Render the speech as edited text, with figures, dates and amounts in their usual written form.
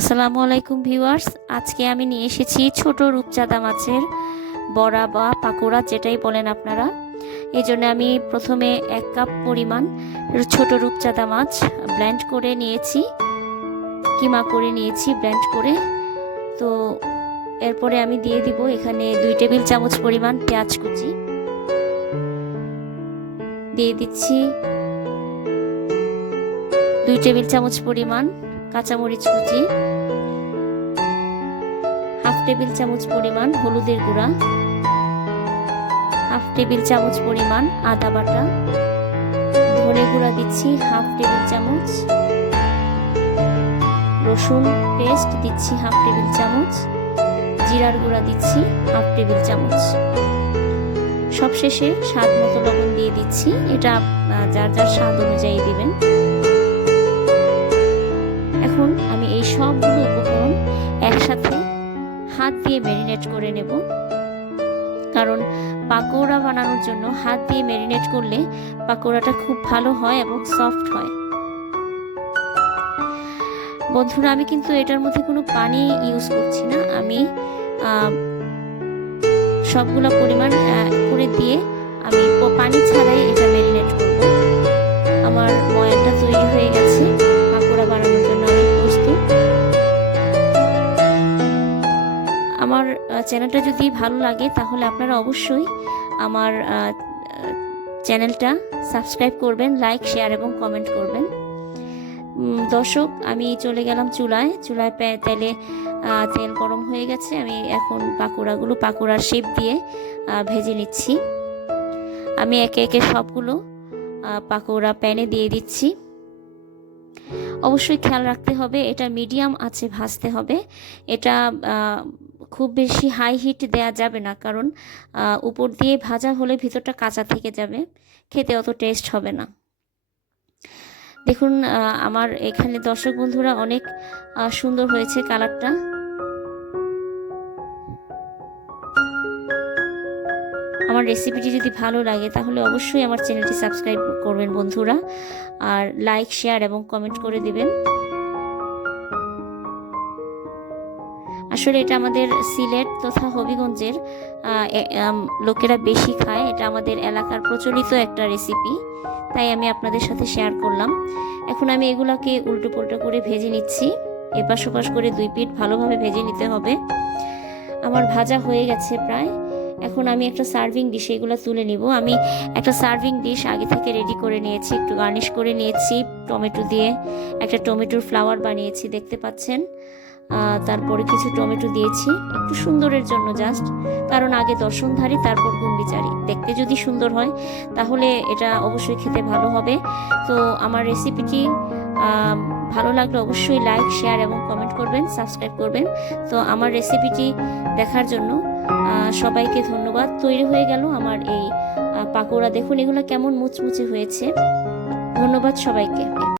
আসসালামু আলাইকুম ভিউয়ার্স, আজকে আমি নিয়ে এসেছি ছোট রূপচাঁদা মাছের বড়া বা পাকোড়া, যেটাই বলেন আপনারা। এই জন্য আমি প্রথমে 1 কাপ পরিমাণ ছোট রূপচাঁদা মাছ ব্লেন্ড করে নিয়েছি, কিমা করে নিয়েছি ব্লেন্ড করে। তো এরপরে আমি দিয়ে দিব এখানে 2 টেবিল চামচ পরিমাণ পেঁয়াজ কুচি, দিয়ে দিচ্ছি 2 টেবিল চামচ পরিমাণ কাঁচামরিচ কুচি, হাফ টেবিল চামচ পরিমাণ হলুদের গুঁড়া, হাফ টেবিল চামচ পরিমাণ আদা বাটা, ধনে গুঁড়া দিচ্ছি হাফ টেবিল চামচ, রসুন পেস্ট দিচ্ছি হাফ টেবিল চামচ, জিরার গুঁড়া দিচ্ছি হাফ টেবিল চামচ। সবশেষে স্বাদ মতো লবণ দিয়ে দিচ্ছি, এটা যার যার স্বাদ অনুযায়ী দিবেন। এখন আমি এই সবগুলো উপকরণ একসাথে হাত দিয়ে ম্যারিনেট করে নেব, কারণ পাকোড়া বানানোর জন্য হাত দিয়ে ম্যারিনেট করলে পাকোড়াটা খুব ভালো হয় এবং সফট হয়। বন্ধুরা, আমি কিন্তু এটার মধ্যে কোনো পানি ইউজ করছি না, আমি সবগুলো পরিমাণ করে দিয়ে আমি পানি ছাড়াই এটা ম্যারিনেট করব। আমার ময়ানটা তৈরি হয়ে গেছে, পাকোড়া বানানোর জন্য আমি প্রস্তুত। আমার চ্যানেলটা যদি ভালো লাগে তাহলে আপনারা অবশ্যই আমার চ্যানেলটা সাবস্ক্রাইব করবেন, লাইক শেয়ার এবং কমেন্ট করবেন। দর্শক, আমি চলে গেলাম চুলায় তেল গরম হয়ে গেছে। আমি এখন পাকোড়ার শেপ দিয়ে ভেজে নিচ্ছি। আমি একে একে সবগুলো পাকোড়া প্যানে দিয়ে দিচ্ছি। অবশ্যই খেয়াল রাখতে হবে এটা মিডিয়াম আঁচে ভাজতে হবে, এটা খুব বেশি হাই হিট দেয়া যাবে না, কারণ উপর দিয়ে ভাজা হলে ভিতরটা কাঁচা থেকে যাবে, খেতে অত টেস্ট হবে না। দেখুন, আমার এখানে দর্শক বন্ধুরা অনেক সুন্দর হয়েছে কালারটা। আমার রেসিপিটি যদি ভালো লাগে তাহলে অবশ্যই আমার চ্যানেলটি সাবস্ক্রাইব করবেন বন্ধুরা, আর লাইক শেয়ার এবং কমেন্ট করে দিবেন। আসলে এটা আমাদের সিলেট তথা হবিগঞ্জের লোকেরা বেশি খায়, এটা আমাদের এলাকার প্রচলিত একটা রেসিপি, তাই আমি আপনাদের সাথে শেয়ার করলাম। এখন আমি এগুলাকে উল্টো পাল্টা করে ভেজে নিচ্ছি, এপাশ ওপাশ করে 2 পিঠ ভালোভাবে ভেজে নিতে হবে। আমার ভাজা হয়ে গেছে প্রায়। এখন আমি একটা সার্ভিং ডিশে এগুলো তুলে নিব। আমি একটা সার্ভিং ডিশ আগে থেকে রেডি করে নিয়েছি, একটু গার্নিশ করে নিয়েছি টমেটো দিয়ে, একটা টমেটোর ফ্লাওয়ার বানিয়েছি দেখতে পাচ্ছেন। তারপরে কিছু টমেটো দিয়েছি একটু সুন্দরের জন্য, জাস্ট কারণ আগে দর্শনধারী তারপর গুণবিচারী, দেখতে যদি সুন্দর হয় তাহলে এটা অবশ্যই খেতে ভালো হবে। তো আমার রেসিপিটি ভালো লাগলে অবশ্যই লাইক শেয়ার এবং কমেন্ট করবেন, সাবস্ক্রাইব করবেন। তো আমার রেসিপিটি দেখার জন্য সবাইকে ধন্যবাদ। তৈরি হয়ে গেল আমার এই পাকোড়া, দেখুন এগুলো কেমন মুচমুচে হয়েছে। ধন্যবাদ সবাইকে।